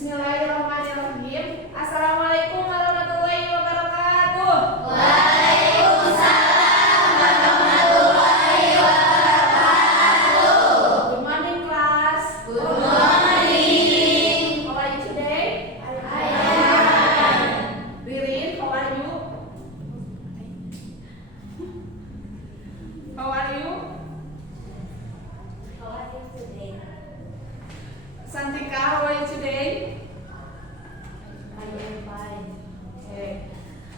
Bismillahirrahmanirrahim. Assalamualaikum warahmatullahi wabarakatuh. Waalaikumsalam warahmatullahi wabarakatuh. Good morning, class. Good morning. How are you today? I am. Ririn, how are you? How are you? How are you today? Santika, how are you today? I am fine. Okay.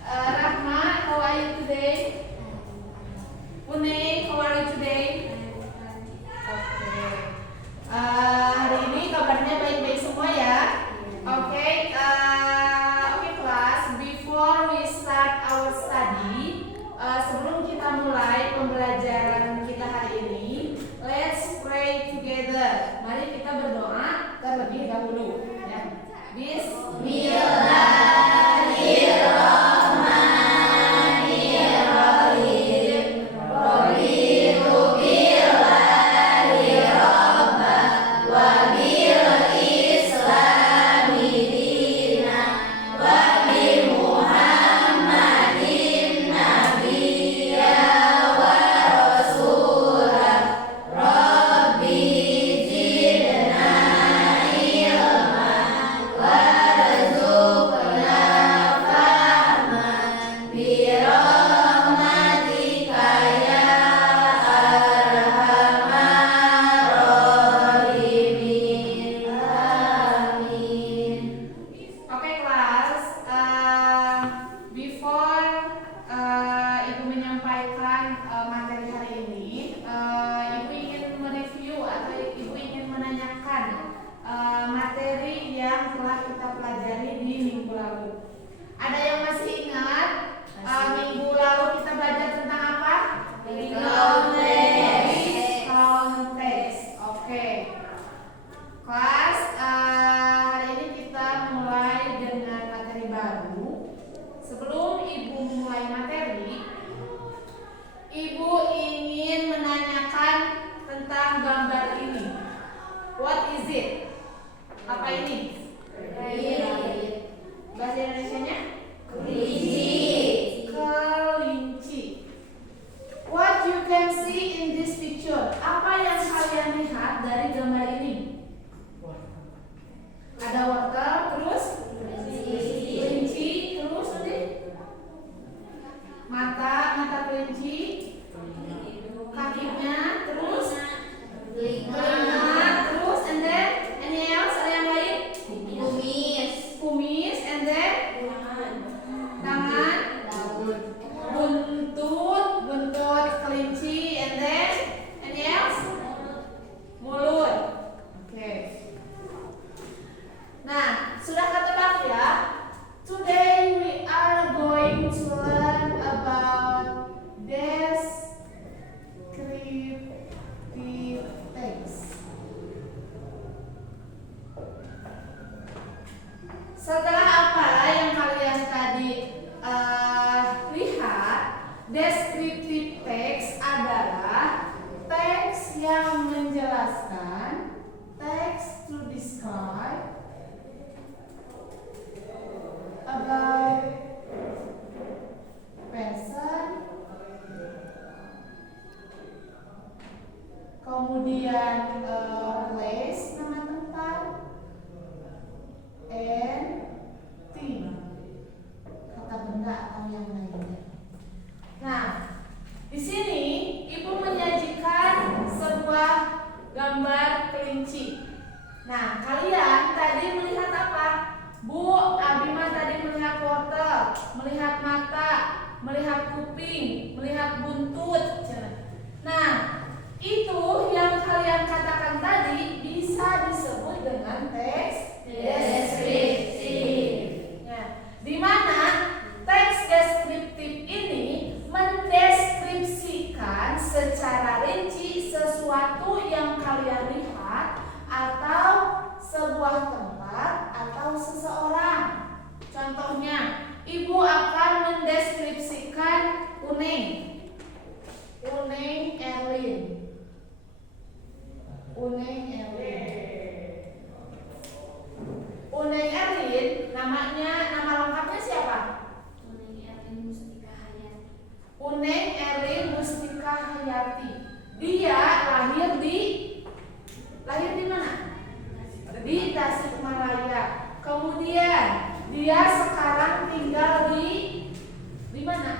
Rahma, how are you today? Une, how are you today? Oke. Hari ini kabarnya baik-baik semua ya. Oke, kelas. Before we start our study, sebelum kita mulai pembelajaran kita hari ini, let's pray together. Mari kita berdoa terlebih dahulu. Ya. Bismillahirrahmanirrahim. Raditu billahi robba wa bil islami dina wa bi Muhammadin nabiyya wa rasulah. Rabbi zidna ilma warzuqna fahman bi rahmatika ya arhamar rahimin. Amin. Oke kelas, before Ibu menyampaikan materi hari ini, Ibu ingin mereview atau Ibu ingin menanyakan materi yang telah kita pelajari di minggu lalu. Ada yang masih ingat minggu lalu kita belajar tentang apa? Konteks. Oke. Kelas, hari ini kita mulai dengan materi baru. Sebelum Ibu mulai materi, Ibu ingin menanyakan tentang gambar ini. What is it? Apa ini? Bahasa Indonesianya? Kelinci. What you can see in this picture? Apa yang kalian lihat dari gambar ini? Ada wortel, terus kelinci, terus nanti mata kelinci, kakinya, terus telinga, terus and then any else? Ada yang lain? Kumis, and then tangan, buntut kelinci, and then any else? Mulut. Oke. Nah, sudah ketebak ya? Today we are going to learn about descriptive text. Setelah apa yang kalian tadi lihat, descriptive text adalah teks yang menjelaskan, text to describe about person, kemudian place, nama tempat, and thing, kata benda atau yang lainnya. Nah, di sini Ibu menyajikan sebuah gambar kelinci. Nah, kalian tadi melihat apa? Bu, Abimah tadi melihat wortel, melihat mata, melihat kuping, melihat buntut. Nah, itu yang kalian katakan tadi bisa disebut dengan teks deskriptif. Ya, di mana teks deskriptif ini mendeskripsikan secara rinci sesuatu yang kalian lihat atau sebuah tempat atau seseorang. Contohnya, Ibu akan mendeskripsikan kuning Erlin. Une Kemudian dia sekarang tinggal di mana?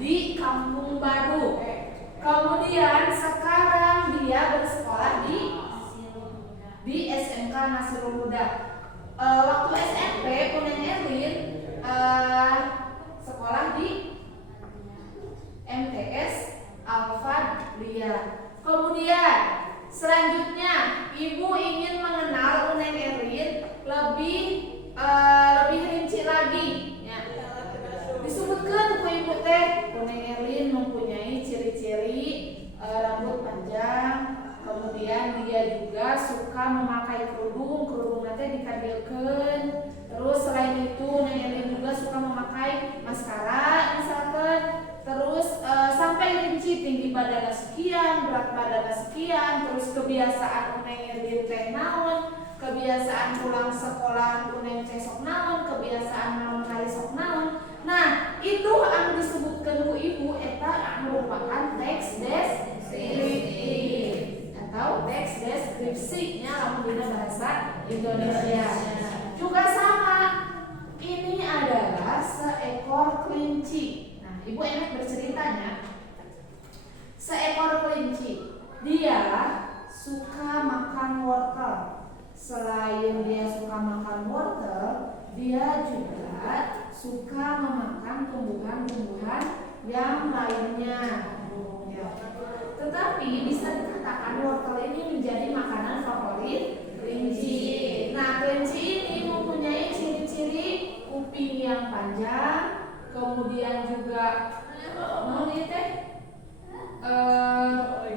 Di Kampung Baru. Kemudian sekarang dia bersekolah di SMK Nasrul Huda. Waktu SMP Uneng Erlin sekolah di MTS Al-Fadliyah. Kemudian selanjutnya ibu ingin mengenal Uneng Erlin lebih rinci lagi. Ya. Disebutkan ku ibu teh Uneng Erlin mempunyai ciri-ciri rambut panjang. Kemudian dia juga suka memakai kerudung nanti dikadilkeun. Terus selain itu Neng Erlin juga suka memakai maskara misalkan. Terus sampai rinci tinggi badan sekian, berat badan sekian. Terus kebiasaan Neng Erlin teh naon, kebiasaan pulang sekolah Neng teh sok naon, kebiasaan malam hari sok naon. Nah, itu yang disebutkan ku ibu eta merupakan teks deskriptif atau teks deskripsinya lamun dina bahasa Indonesia. Juga sama, ini adalah seekor kelinci. Nah, ibu enak berceritanya. Seekor kelinci, dia suka makan wortel. Selain dia suka makan wortel, dia juga suka memakan tumbuhan-tumbuhan yang lainnya. Ya. Tetapi bisa dikatakan wortel ini menjadi makanan favorit kelinci. Nah, kelinci ini mempunyai ciri-ciri kuping yang panjang, kemudian juga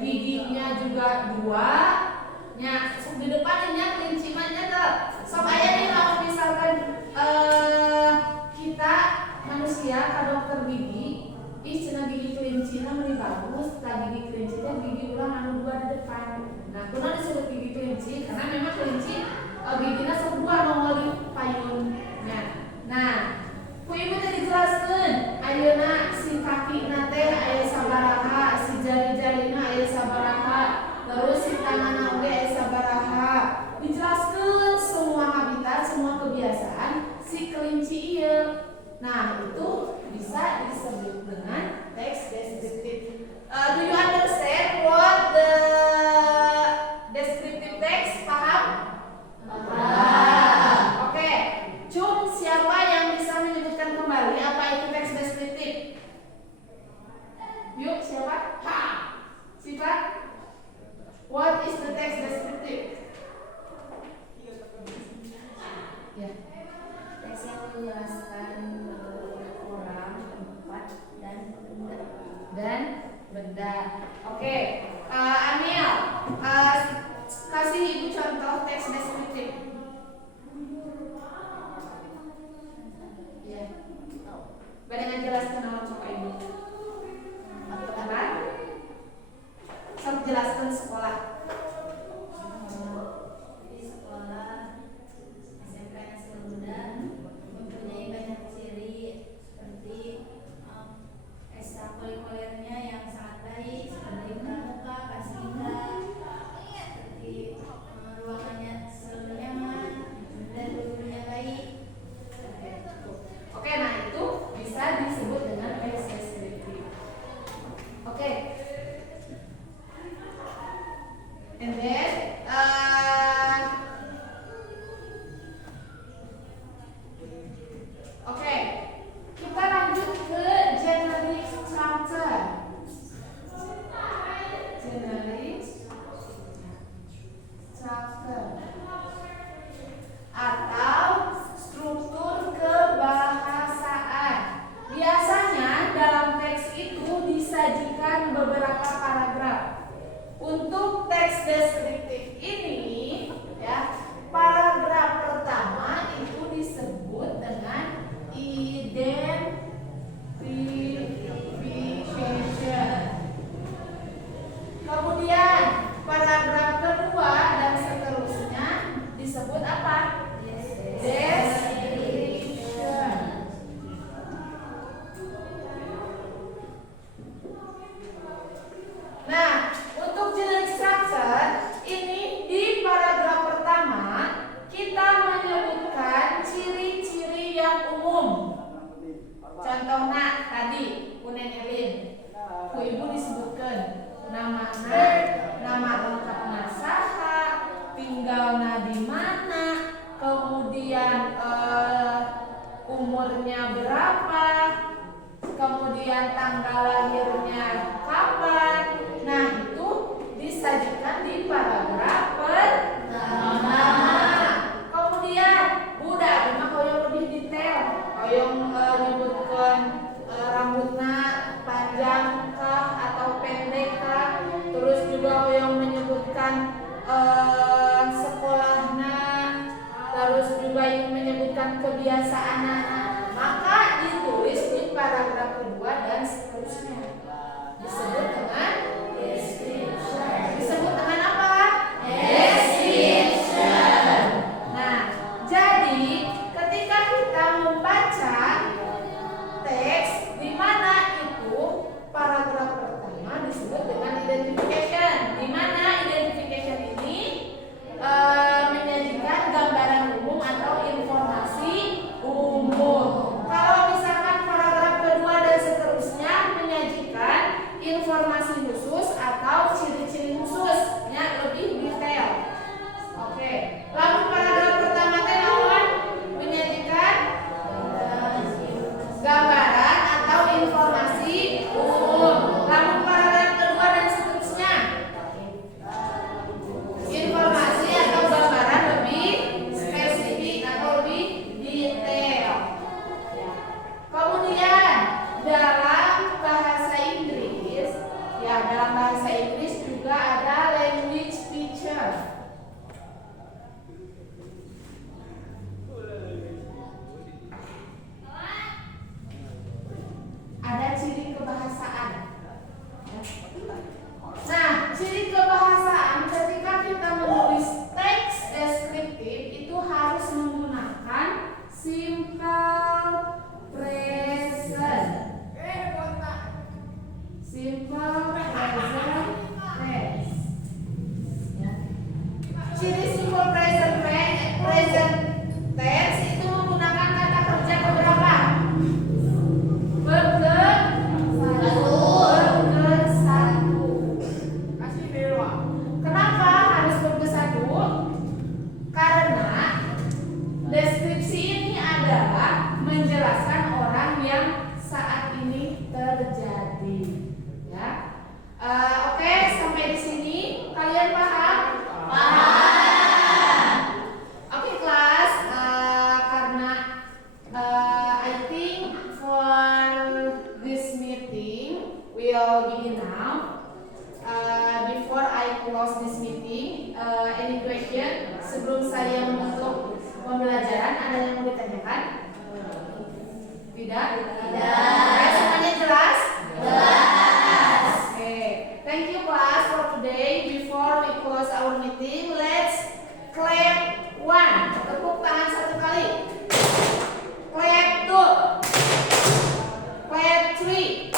giginya juga dua. Nya di depannya kelinci mahnya tuh. Sok aya nih kalau misalkan kita manusia ke dokter gigi, cenah gigi kelinci meni bagus, tah gigi kelinci teh gigi ulang anu dua di depan. Nah, kunaon disebut gigi kelinci? Karena memang kelinci gigina sok dua nongol di payunnya. Nah, ku ibu teh dijelaskeun ayeuna si kakina teh aya sabaraha, si jari-jarina aya sabaraha, terus si tanganna oge aya sabaraha. Dijelaskeun semua habitat, semua kebiasaan si kelinci ieu. Nah, itu bisa disebut dengan teks deskriptif. Do you understand what the descriptive text? Paham? Paham. Oke. Cum, siapa yang bisa menyebutkan kembali apa itu teks deskriptif? Yuk, siapa? Ha. Sifat? What is the text descriptive? Ya. Teks yang menjelaskan orang, tempat, dan benda. Oke. Aniel, kasih ibu contoh teks deskriptif. Ya. Badangan jelaskan nama coba ibu. Apa? Sok jelaskan sekolah. di sekolah SMK Nasrul Huda mempunyai banyak ciri seperti ekstrakurikulernya yang sangat baik seperti pramuka, paskibra, seperti ruangannya selalu nyaman dan gurunya baik. Oke, nah itu bisa disebut dengan teks deskriptif. Oke. And then oke, kita lanjut ke generic structure. Generic structure atau struktur kebahasaan. Biasanya dalam teks itu disajikan beberapa paragraf. Untuk teks deskriptif umurnya berapa, kemudian tanggal lahirnya kapan. Nah, itu disajikan di paragraf pertama. Kemudian budak mah hoyong lebih detail, hoyong nyebutkan rambutnya panjang kah atau pendek kah, terus juga hoyong menyebutkan sekolahnya, terus juga yang menyebutkan kebiasaannya, maka ditulis di paragraf kedua dan seterusnya. Disebut dengan description. Disebut dengan apa? Description. Nah, jadi ketika kita membaca teks di mana itu paragraf pertama disebut dengan identification, di mana identification ini menyajikan gambaran umum atau informasi umum. Kalau misalkan paragraf kedua dan seterusnya menyajikan informasi khusus atau ciri-ciri khususnya lebih detail. Oke. Lalu paragraf pertama teh naon? Menyajikan gambaran atau informasi umum. Lalu paragraf kedua dan seterusnya informasi atau gambaran lebih spesifik atau lebih detail. Kemudian dalam bahasa Inggris, ya dalam bahasa Inggris juga ada language feature. Ada ciri kebahasaan. Nah, ciri kebahasaan ketika kita menulis teks deskriptif itu harus menggunakan simple present. Simple present tense. Ciri simple present tense itu menggunakan kata kerja keberapa? Verb satu. Kasih bela. Kenapa harus verb satu? Karena deskripsi ini adalah menjelaskan orang yang saat ini terjadi. Ya, oke, sampai di sini kalian paham? Paham. Oke kelas, karena I think for this meeting will begin now. Before I close this meeting, any question? Sebelum saya menutup pembelajaran, ada yang mau ditanyakan? Tidak? Tidak. Semuanya jelas? Jelas. Okay. Thank you class for today. Before we close our meeting, let's clap one. Tepuk tangan satu kali. Clap two. Clap three.